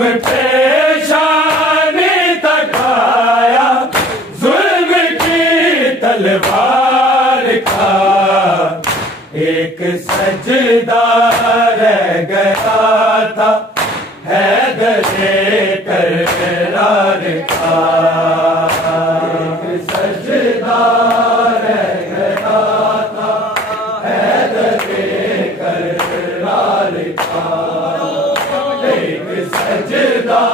जख्म पेशानी तकाया जुल्म की तलवार का, एक सजदा रह गया था हैदरे करार का, एक सजदा रह गया था हैदरे करार का, एक सजदा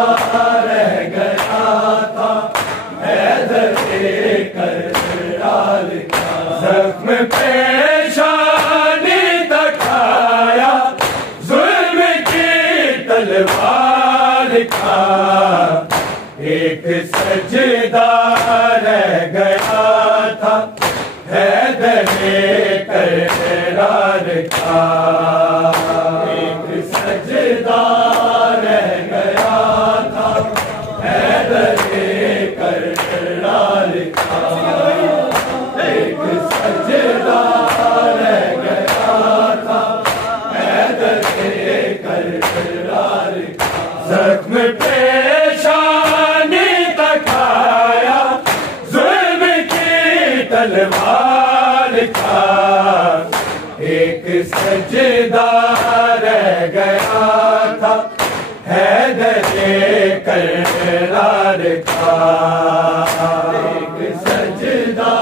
रह गया था हैदरे करार का। जख्म पेशानी तकाया जुल्म की तलवार का, एक सजदा रह गया था हैदरे करार का, एक सजदा रह गया था हैदरे करार का, एक सजदा रह गया था हैदरे करार का। जख्म पेशानी तकाया जुल्म की तलवार का, एक सजदा रह गया था हैदरे करार का, एक सजदा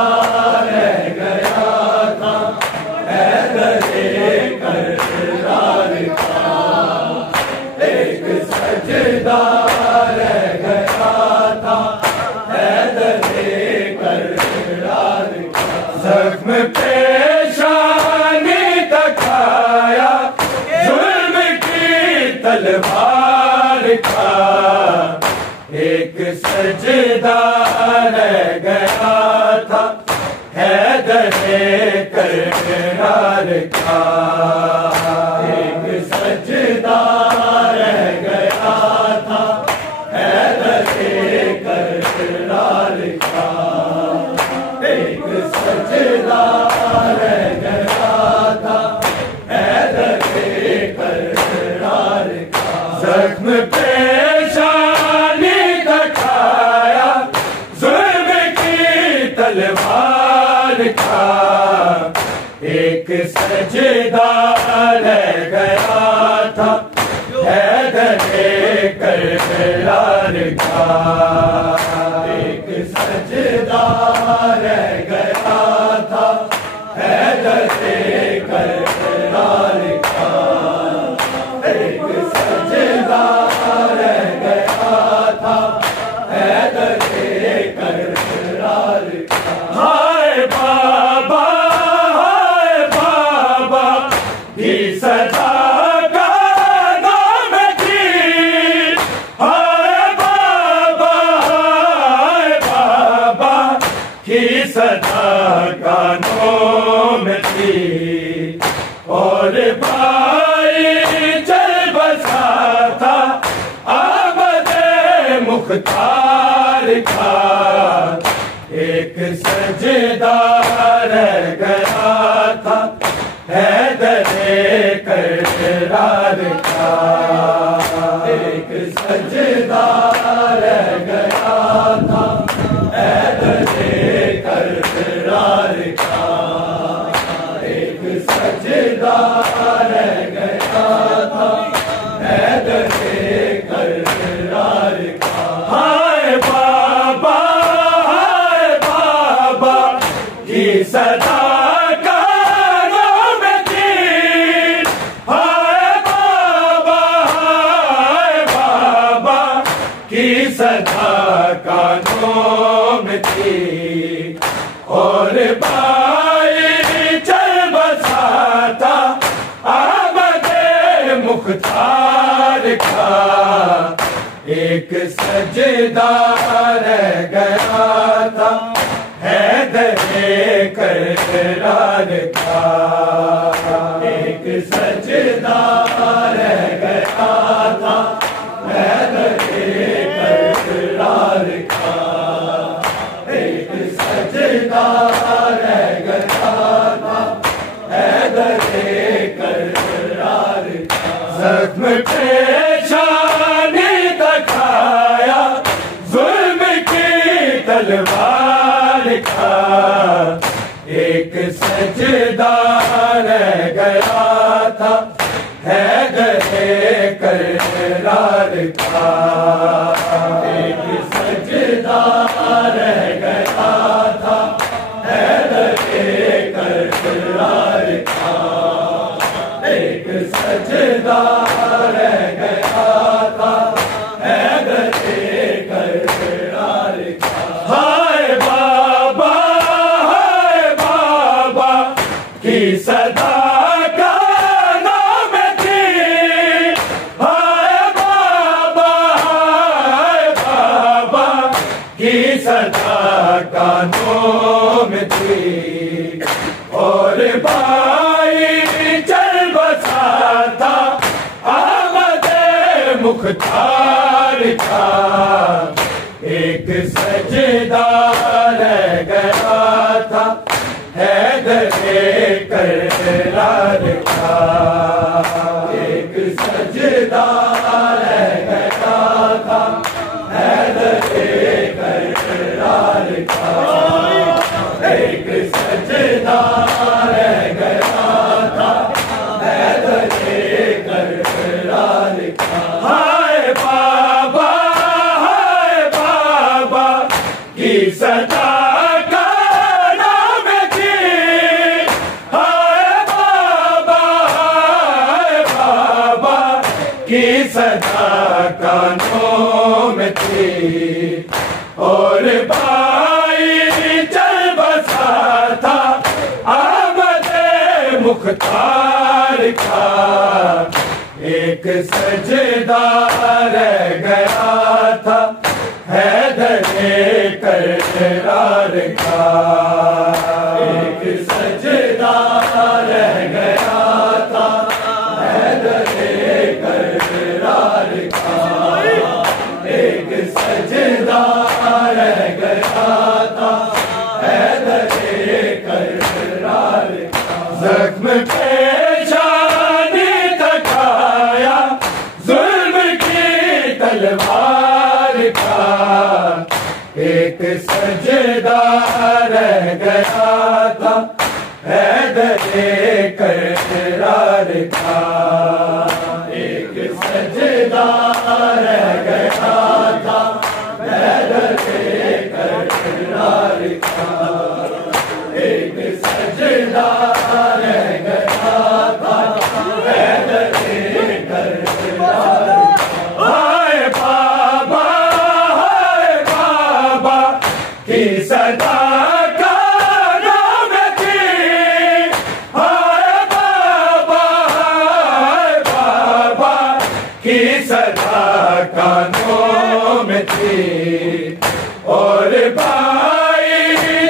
रह गया था हैदरे करार का, एक सजदा रह गया था हैदरे करार का। जख्म पेशानी तकाया जुल्म की तलवार का, एक सजदा रह गया था हैदरे करार का, एक सजदा रह गया था हैदरे करार का, एक सजदा रह गया था हैदरे करार का। जख्म पेशानी तकाया जुल्म की तलवार का, एक सजदा रह गया था हैदरे करार का, एक सजदा रह गया था हैदरे करार का, एक सजदा रह गया था हैदरे करार का। हाय बाबा ही सदा का नाम की, हाय बाबा ही सदा का नाम थी, और भाई चल बसा था आमदे मुख्तार का, एक सजदा रह गया था हैदरे करार का, एक सजदा रह गया था हैदरे करार का, एक सजदा रह गया था हैदरे करार का। हाय बाबा की सदा का नाम थी, हाय बाबा की सदा का नाम थी, और भाई चल बसा था आमदे मुख्तार का, एक सजदा रह गया था हैदरे करार का, एक सजदा रह गया था हैदरे करार का, एक सजदा रह गया था हैदरे करार का। जख्म पेशानी सजदा रह गया था हैदरे करार का। एक सजदा रह गया था हैदरे करार का। एक सजदा रह गया था हैदरे करार का। हाय बाबा की सदा का नाम थी। हाय बाबा की सदा का नाम थी। और भाई चल बसा था आमद मुख्तार का। एक सजदा रह गया था हैदरे करार का। एक सजदा रह गया था हैदरे करार का। एक सजदा रह गया था हैदरे करार का। हाय बाबा की सदा का नाम थी। हाय बाबा की सदा का नाम थी। और भाई चल बसा था आमद मुख्तार का। एक सजदा रह गया था हैदरे करार का। एक सजदा रह गया था हैदरे करार का। एक सजदा रह गया था हैदरे करार का। जख्म पेशानी तकाया जुल्म की तलवार का। एक सजदा रह गया था हैदरे करार का। एक सजदा रह गया था हैदरे करार का। एक सजदा रह गया था हैदरे करार का। हाय बाबा की सदा का नाम थी। हाय बाबा की सदा का नाम थी। और भाई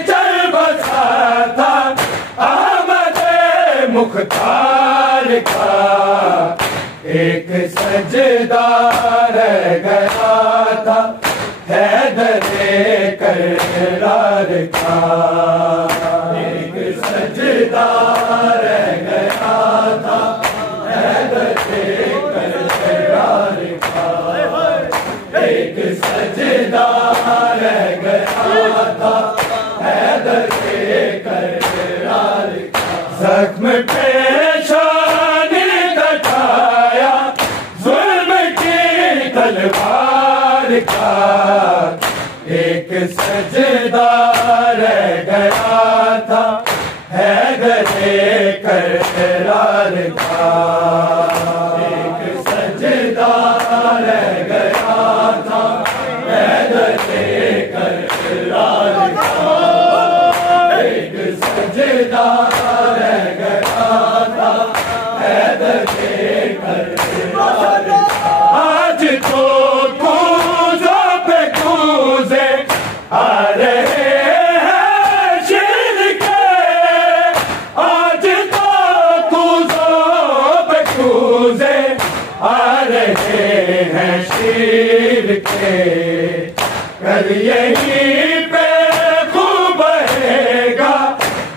चल बसा था आमद मुख्तार का। एक सजदा रह गया था हैदरे करार का। एक सजदा रह गया था हैदरे करार का। एक सजदा रह गया था हैदरे करार का। जख्म पेशानी तकाया जुल्म की तलवार का। एक सजदा रह गया था हैदरे करार का। एक सजदा रह गया था हैदरे करार का। एक सजदा रह गया था हैदरे करार का। आज तो कूज़ों पे कूज़े आ रहे हैं शेर के। आज तो कूज़ों पे कूज़े आ रहे हैं शेर के। कल यहीं पे खूब बहेगा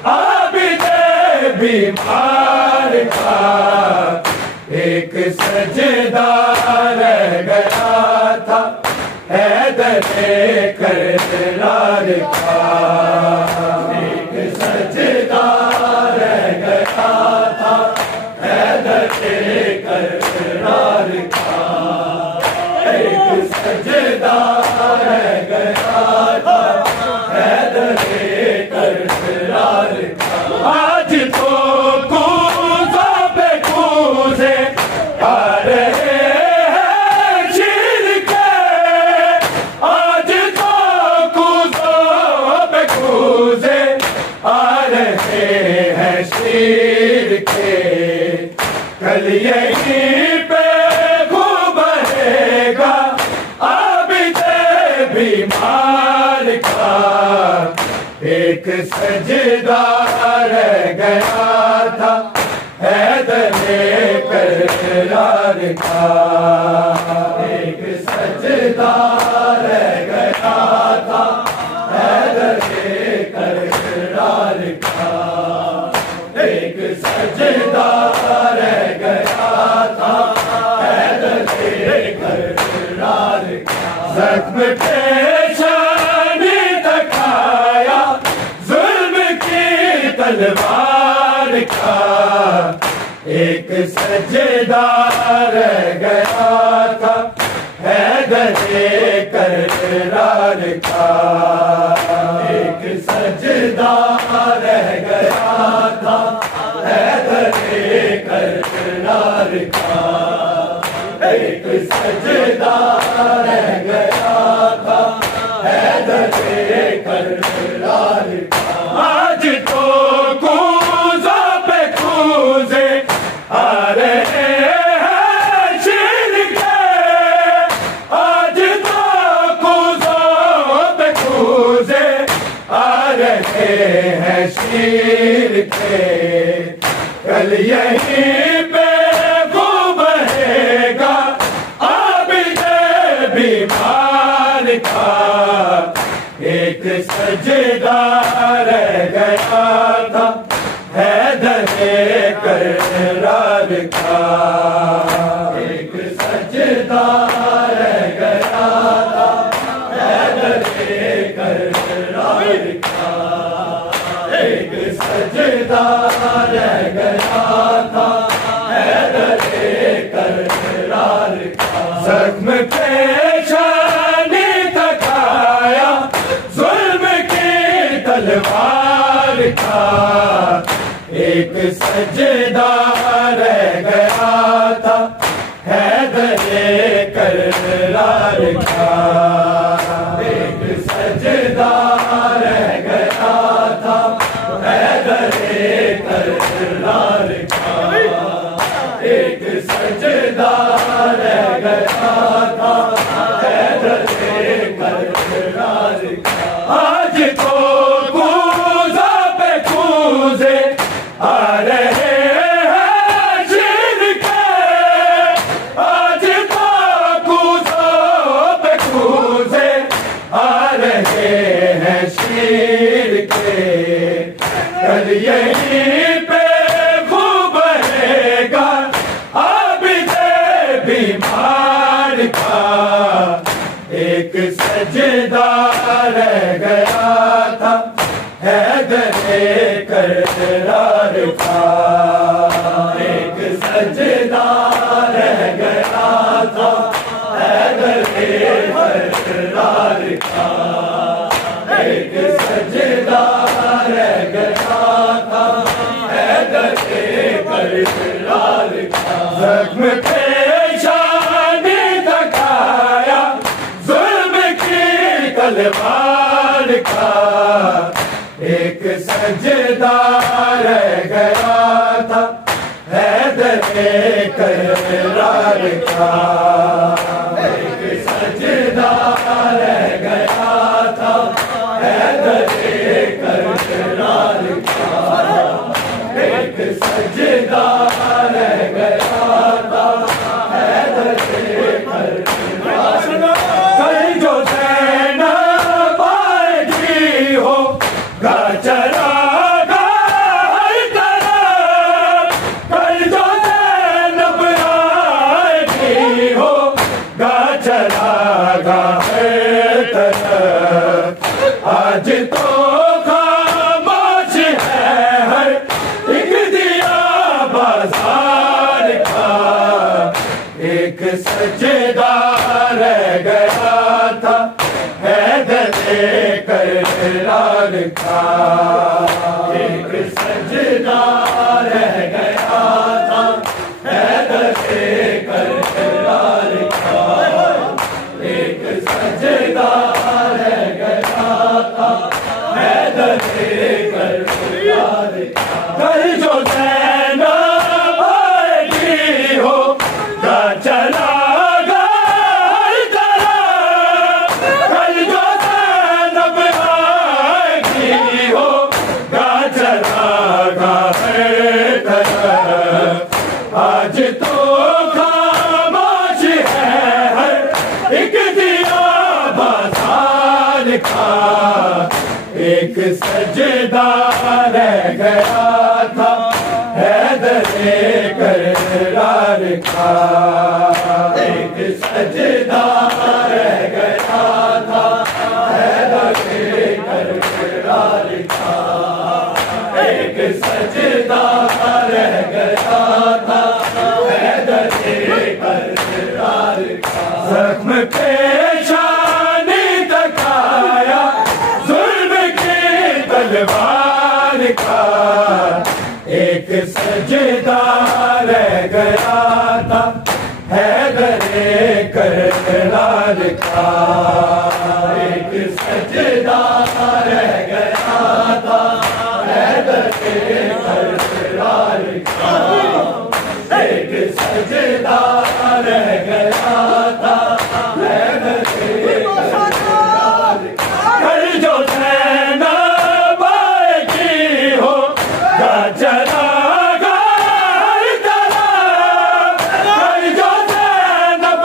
आबिदे बीमार का। एक सजदा रह गया था हैदरे करार का। एक सजदा करार का। एक सजदा रह गया था हैदरे करार का। आज तो कूज़ों पे कूज़े आ रहे हैं शीर के, आज तो कूज़ों पे कूज़े आ रहे हैं शीर के। कल यहीं पे खूब बहेगा आबिदे बीमार का। एक सजदा रह गया था हैदरे करार का। एक सजदा रह गया था हैदरे करार का। एक सजदा रह गया था हैदरे करार का। जख्म पेशानी तकाया जुल्म की तलवार का। एक सजदा रह गया था हैदरे करार का। एक सजदा रह गया था हैदरे करार का। एक सजदा रह गया था हैदरे करार का। आज तो कूज़ों पे कूज़े आ रहे हैं शीर के, आज तो कूज़ों पे कूज़े आ रहे हैं शीर के। कल यहीं पे खूब बहेगा आबिदे बीमार का। एक सजदा रह गया था हैदरे करार का। एक सजदा रह गया था हैदरे करार का। एक सजदा रह गया था हैदरे करार का। जख्म पेशानी तकाया जुल्म की तलवार का। एक सजदा रह गया था हैदरे करार का। एक सजदा रह गया था हैदरे करार का। एक सजदा रह गया था हैदरे करार का। आज तो कूज़ों पे कूज़े आ रहे हैं शीर के, आज तो कूज़ों पे कूज़े आ रहे हैं शीर के। कल यहीं पे खूब बहेगा आबिदे बीमार का। एक सजदा रह गया था हैदरे करार का। एक सजदा रह गया था हैदरे करार का। एक सजदा रह गया था हैदरे करार का। जख्म पेशानी तकाया जुल्म की तलवार का। एक सजदा रह गया था हैदरे करार का। एक सजदा रह गया था हैदरे करार का। एक सजदा रह गया था हैदरे करार का। कल जो ज़ैनब आएगी होगा चरागा हर तरफ। कल जो ज़ैनब आएगी होगा चरागा हर तरफ। आज तो खामोश है हर एक दिया बाजार का। करार का एक सजदा रह गया था, हैदर करार का एक सजदा रह गया था, हैदर करार का। कल जो ज़ैनब आएगी होगा चला आज तो खामोश है हर एक दिया बाजार का, एक सजदा रह गया था, हैदर करार का एक सजदा रह गया था, हैदर करार का एक सजदा रह गया था, हैदर करार का। जख्म पेशानी तकाया जुल्म की तलवार का, एक सजदा रह गया था, हैदर करार का एक सजदा रह गया था, हैदर करार का एक सजदा रह गया था, हैदर करार का। कल जो ज़ैनब आएगी होगा चलागा हर तरफ, कल जो ज़ैनब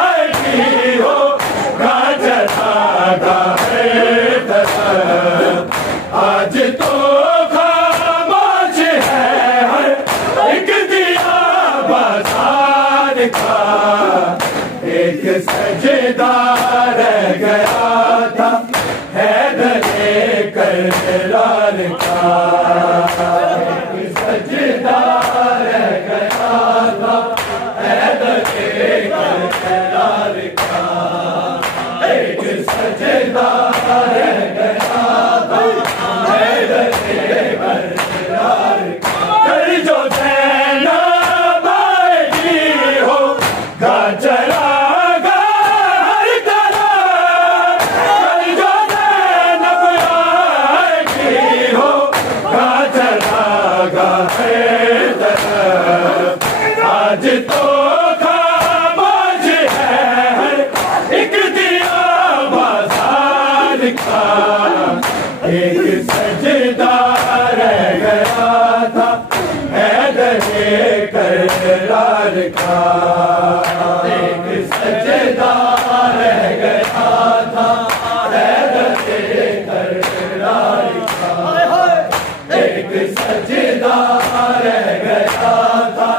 आएगी होगा चलागा हर तरफ। आज तो खामोश है हर एक दिया बाजार का, एक सजदा रह गया था, हैदर करार का एक सजदा रह गया था, हैदर करार का एक सजदा रह गया था, हैदर करार का। कल जो ज़ैनब आएगी होगा चलागा हर तरफ, कल जो ज़ैनब आएगी होगा चलागा हर तरफ। आज तो खामोश है हर एक दिया बाजार का, एक सजदा रह गया था, हैदर करार का एक सजदा रह गया था, हैदर करार का एक सजदा रह गया था,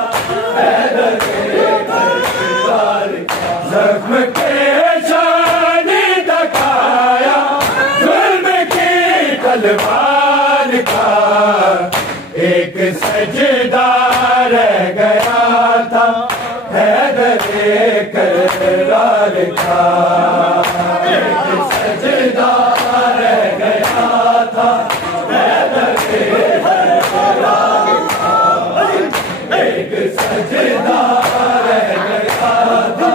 हैदर करार का। जख्म पेशानी तकाया जुल्म की तलवार का, एक सजदा रह गया था, हैदर करार का एक सजदा रह गया था, हैदर करार का एक सजदा रह गया था,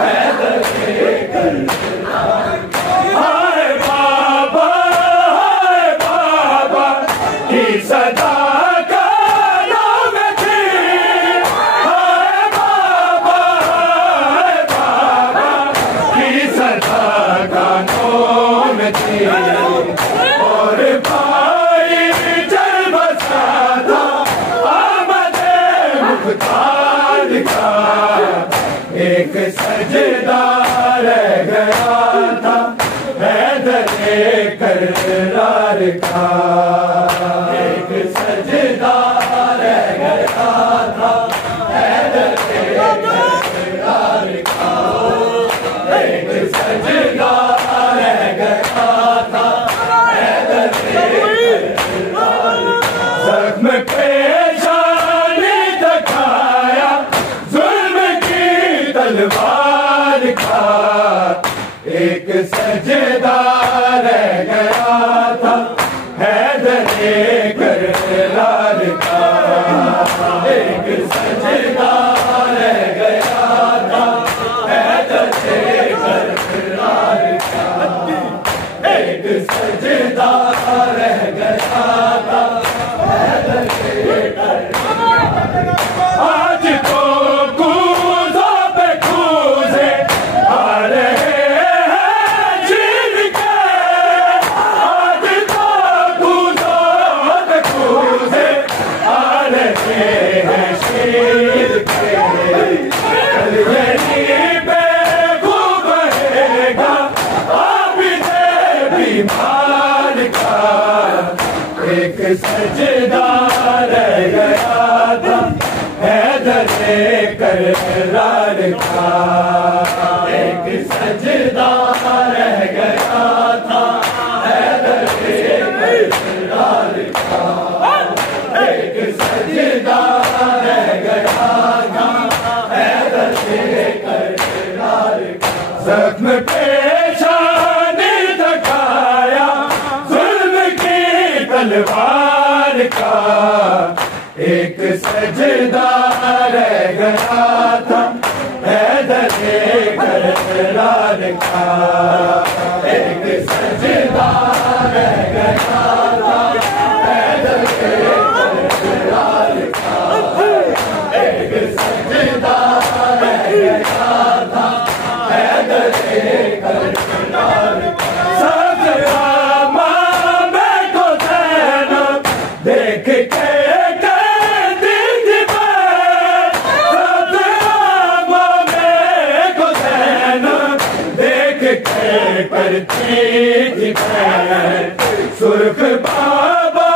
हैदर करार का। हाय बाबा की सदा का नाम थी, हाय बाबा की सदा का नाम थी, और भाई चल बसा था आमद मुख्तार का, एक सजदा रह गया था, हैदर करार का एक सजदा रह गया था, हैदर करार का एक सजदा रह गया था, हैदर करार का। जख्म पेशानी तकाया जुल्म की तलवार का, एक सजदा रह गया था हैदर कररार का, एक सजदा रह गया था हैदर कररार का, एक सजदा रह गया था हैदर कररार। आज तो कूदों पे कूदे आ रहे हैं चीर के, आज तो कूदों पे कूदे आ रहे हैं शीर के, कल यहीं पे खूब बहेगा आबिदे बीमार का, एक सजदा रह गया था हैदर कररार का, एक सजदा रह गया था हैदर कररार का, एक सजदा रह गया था हैदर कररार का। जख्म पेशानी दिखाया जुल्म की तलवार का, एक सजदा रह गया था हैदर कररार का, एक सजदा रह गया था हैदर कररार का, एक सजदा रह गया था हैदर कररार का। सदरामा में को ज़ैनब देख के करती थी सुर्ख बाबा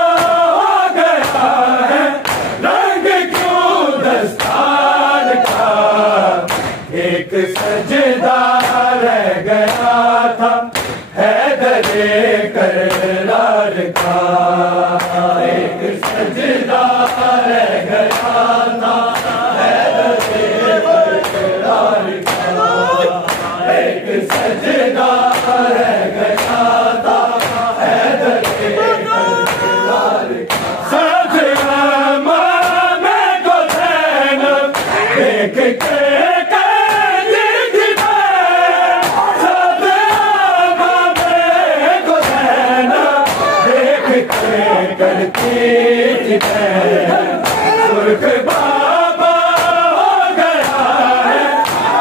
हो गया है रंग क्यों दस्तार का, एक सजदा रह गया था हैदर कररार का, एक सजदा रह गया था हैदर कररार का, एक सजदा रह गया था हैदर कररार का। सदरामा में को ज़ैनब देख के कहती थी सदरामा में को ज़ैनब देख के करती थी सुर्ख बाबा हो गया है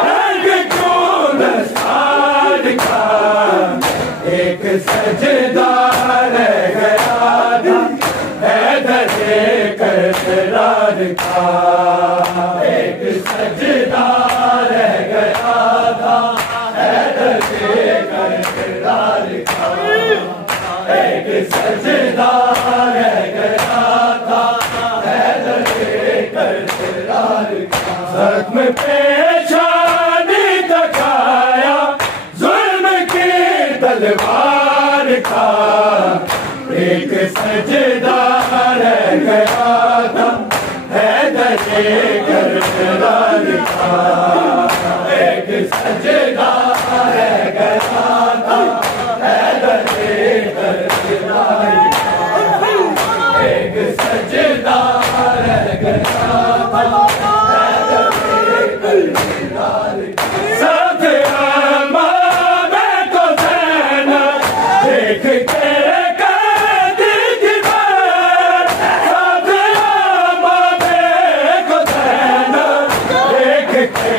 रंग क्यों दस्तार का, एक सजदा रह गया था हैदर कररार का, एक सजदा रह गया था हैदर कररार का, एक सजदा रह गया था हैदर कररार का। जख्म पेशानी दिखाया जुल्म की तलवार का, एक सजदा रह गया था हैदर कररार का, एक सजदा रह गया था हैदर कररार का, एक सजदा रह गया था हैदर कररार का। सदरामा में को ज़ैनब देख के कहती थी सदरामा में को ज़ैनब देख के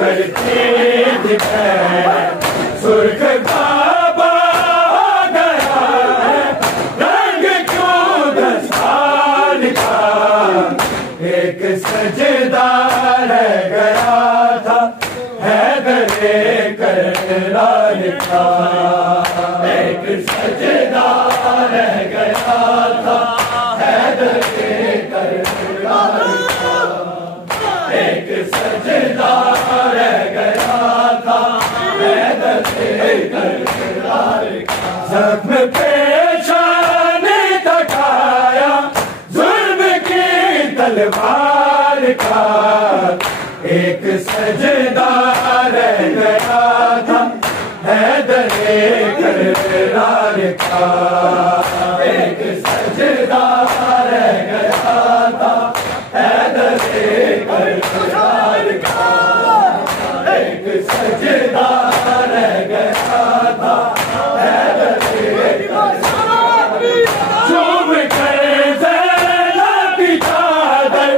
करती थी सुर्ख बाबा हो गया है रंग क्यों दस्तार का, एक सजदा रह गया था हैदर कररार का, एक सजदा रह गया था हैदर कररार का, एक सजदा रह गया था हैदर कररार का। जख्म पेशानी दिखाया जुल्म की तलवार का, एक सजदा रह गया था हैदर कररार का एक सजदा रह गया था हैदर कररार का एक सजदा रह गया था हैदर चूम कर ज़ैनब की चादर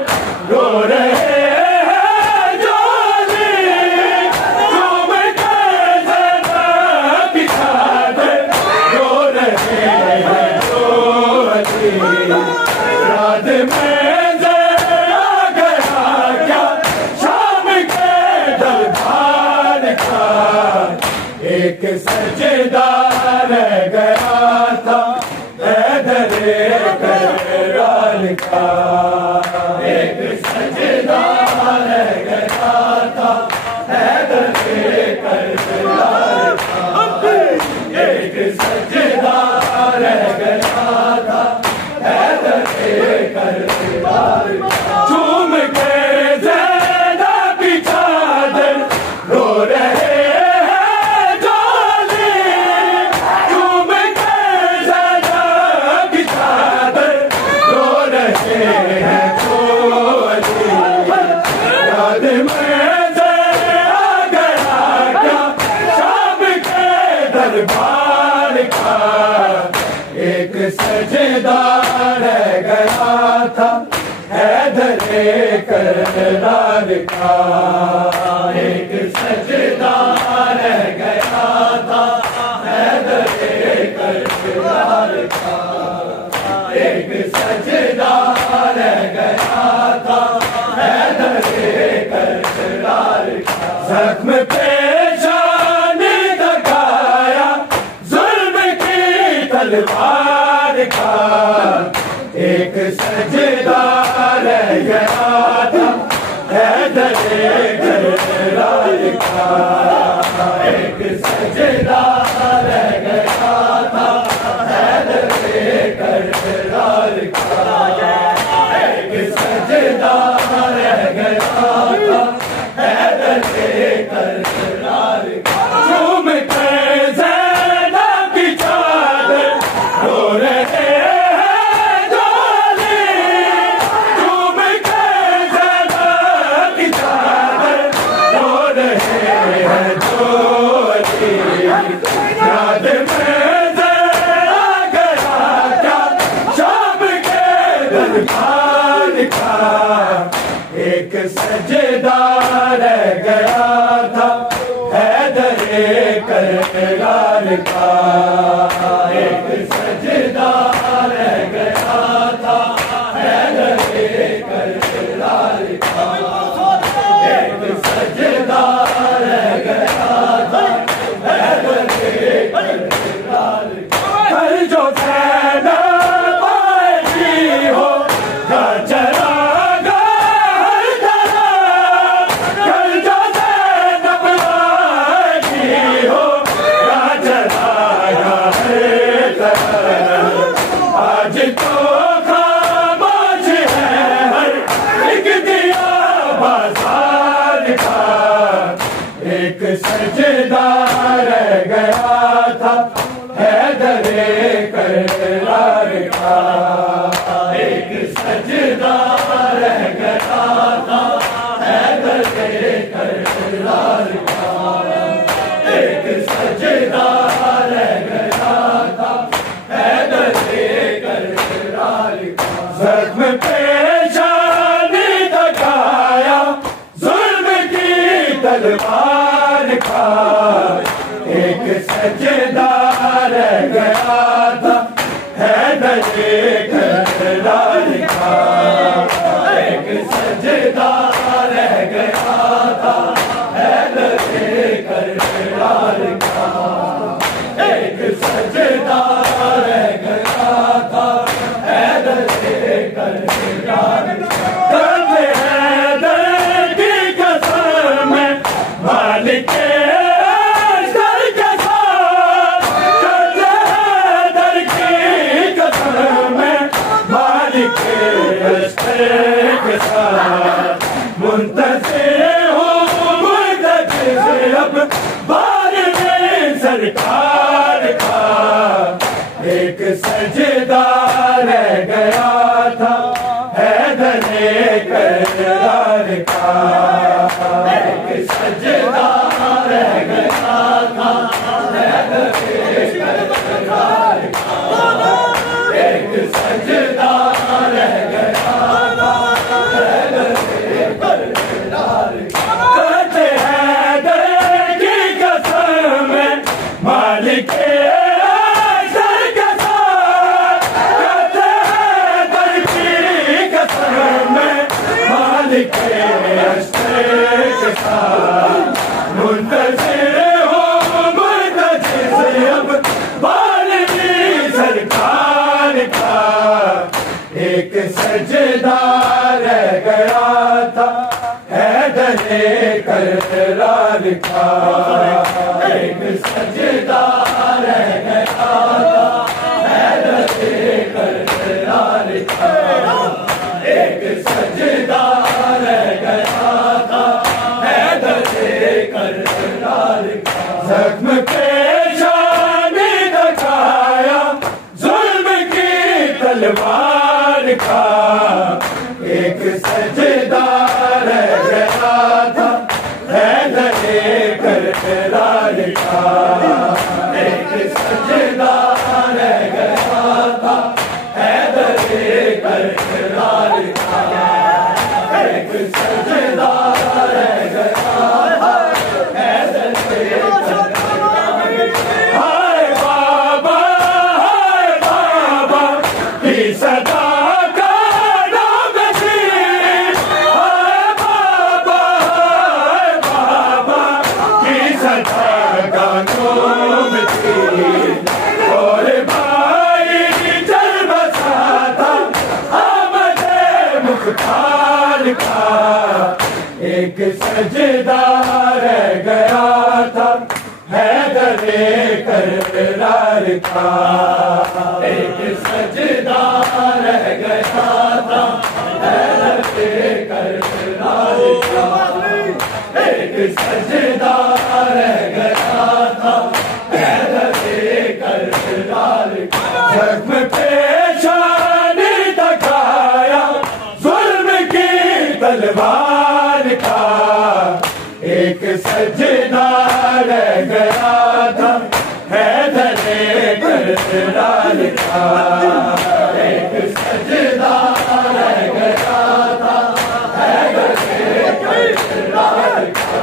रो रहे हैं जोली चूम कर ज़ैनब की चादर रो रहे हैं जोली याद में ज़रा गया क्या शाम के दरबार का एक सजदा रह गया था हैदर कररार का एक सजदा रह गया था हैदर कररार का एक सजदा रह गया था हैदर कररार का झूम के ज़ैनब की चादर रो रहे दरबार का एक सजदा रह गया था हैदर कररार का एक सजदा रह गया था हैदर कररार का एक सजदा रह गया था हैदर कररार का जख्म पेशानी लगाया जुल्म की तलवार का एक सजदा रह गया था हैदर कररार का एक सजदा रह गया था हैदर कररार का एक सजदा रह गया था हैदर कररार का झूम के ज़ैनब की चादर रो रहे हैं जोली झूम के ज़ैनब की चादर रो रहे हैं जोली याद में ज़रा गया क्या शाम के दरबार का एक सजदा रह गया था हैदर कररार का एक सजदा रह गया था हैदर कररार का एक सजदा रह गया था हैदर कररार का कल जो ज़ैनब आएगी हो या चरागा हर तरफ कल जो ज़ैनब आएगी हो या चरागा हर तरफ आज तो खामोश है हर एक दिया बाजार का एक सजदा रह गया था हैदर कररार का एक सजदा रह गया था हैदर कररार का एक सजदा रह गया था हैदर कररार का जख्म पेशानी लगाया जुल्म की तलवार का एक सजदा रह गया था हैदर कररार का एक सजदा रह गया था हैदर कररार का एक सजदा रह गया था हैदर कररार का हैदर की कसम मालिक मुंतज़िर हूँ मुंतज़िर अब बार में सरकार का एक सजदा रह गया था, हैदर करार का एक सजदा रह गया था, हैदर करार का एक सजदा रह गया था, हैदर करार का। कहते हैदर की कसम मालिक मुंतज़िर हो मुंतज़िर अब बालवी सरकार का एक सजदा रह गया था, हैदर करार का एक सजदा रह गया था, हैदर करार का एक सजदा रह गया था, हैदर करार का। ज़ख्म पेशानी दिखाया जुल्म की तलवार का एक सजदा रह गया था, हैदर करार का एक सजदा रह गया था, हैदर करार का एक सजदा रह गया था, हैदर हाय बाबा की सदा का नाम थी, हाय बाबा की सदा का नाम थी, और भाई चल बसा था आमद मुख्तार का एक सजदा रह गया था, हैदर करार का एक सजदा रह गया था, हैदर करार का एक सजदा रह गया था, हैदर करार का। ज़ख्म पेशानी दिखाया जुल्म की तलवार का एक सजदा रह गया था, हैदर करार का एक सजदा रह गया था, हैदर करार का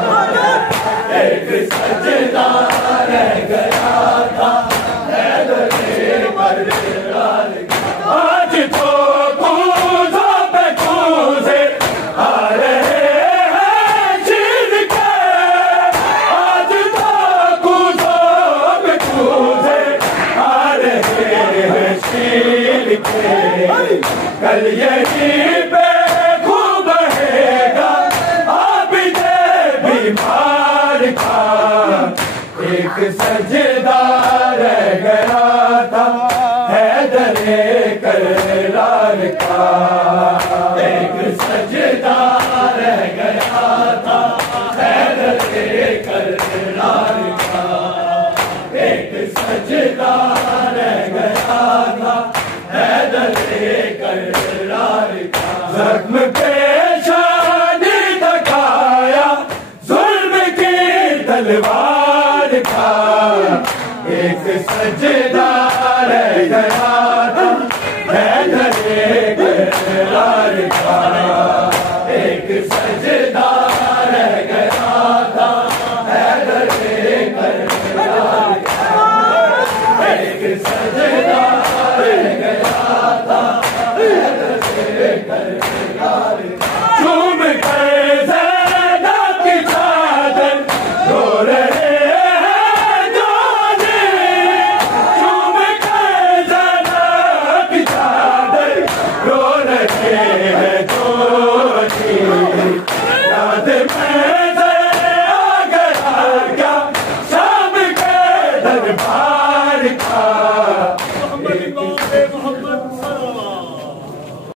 एक सजदा रह गया था, हैदर करार का। आज तो कूज़ों पे कूज़े आ रहे हैं चीर के, आज तो कूज़ों पे कूज़े आ रहे हैं चीर के, कल यहीं पे खूब रहेगा आबिदे बीमार का एक सजदा रह गया था, हैदर करार का एक सजदा रह गया था, हैदर करार का एक सजदा रह गया था, हैदर करार का। ज़ख्म पेशानी दिखाया जुल्म की तलवार का एक सजदा रह गया था, हैदर करार का एक सजदा रह गया था, हैदर करार का एक सजदा रह गया था, हैदर करार का। झूम कर ज़ैनब की चादर रो रहे हैं जोने, झूम कर ज़ैनब की चादर रो रहे हैं जोने, याद में आ गया क्या शाम के दरबार का एक